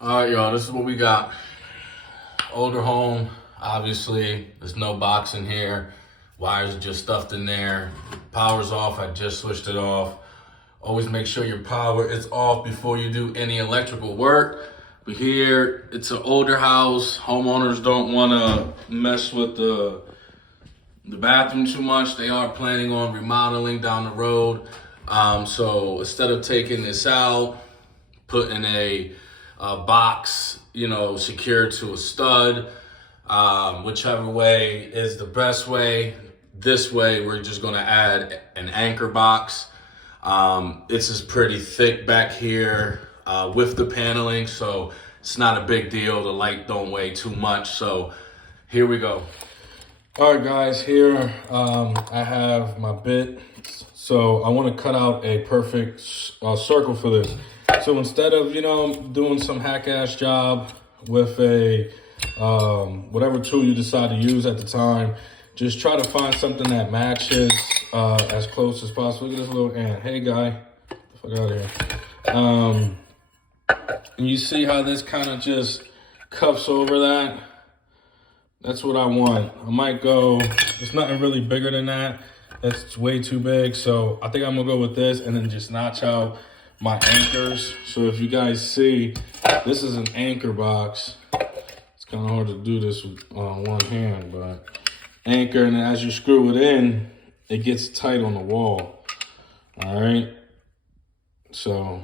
All right, y'all, this is what we got. Older home, obviously, there's no box in here. Wires are just stuffed in there. Power's off, I just switched it off. Always make sure your power is off before you do any electrical work. But here, it's an older house. Homeowners don't wanna mess with the bathroom too much. They are planning on remodeling down the road. So instead of taking this out, putting a box, secured to a stud, whichever way is the best way. This way, we're just gonna add an anchor box. This is pretty thick back here with the paneling, so it's not a big deal. The light don't weigh too much, so here we go. All right, guys, here I have my bit. So I want to cut out a perfect circle for this. So instead of, doing some hack-ass job with a whatever tool you decide to use at the time, just try to find something that matches as close as possible. Look at this little ant. Hey, guy. Get the fuck out of here. And you see how this kind of just cuffs over that? That's what I want. I might go, there's nothing really bigger than that. That's way too big. So I think I'm gonna go with this and then just notch out my anchors. So if you guys see, this is an anchor box. It's kind of hard to do this with one hand, but anchor, and as you screw it in, it gets tight on the wall. All right. So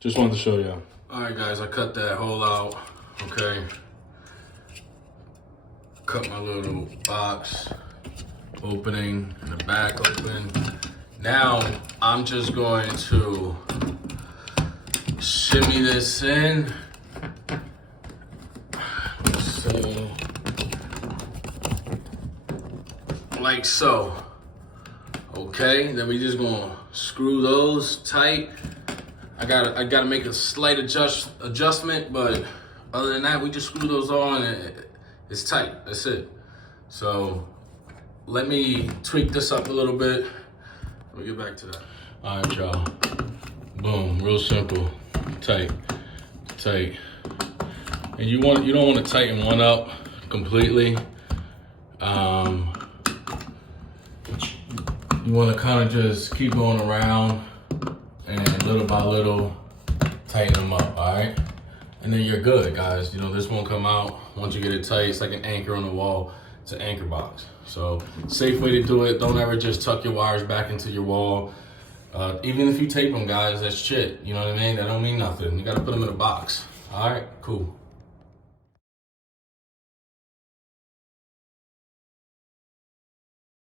just wanted to show you. All right, guys, I cut that hole out. Okay. Cut my little box opening and the back open. Now I'm just going to shimmy this in. So, like so. Okay, then we just gonna screw those tight. I gotta make a slight adjustment, but other than that, we just screw those on and it's tight. That's it. So let me tweak this up a little bit. We'll get back to that. All right, y'all. Boom, real simple. Tight. And you don't want to tighten one up completely. You want to kind of just keep going around and little by little tighten them up, all right? And then you're good, guys. This won't come out once you get it tight. It's like an anchor on the wall. It's an anchor box. So safe way to do it. Don't ever just tuck your wires back into your wall. Even if you tape them, guys, that's shit. You know what I mean? That don't mean nothing. You got to put them in a box. All right, cool.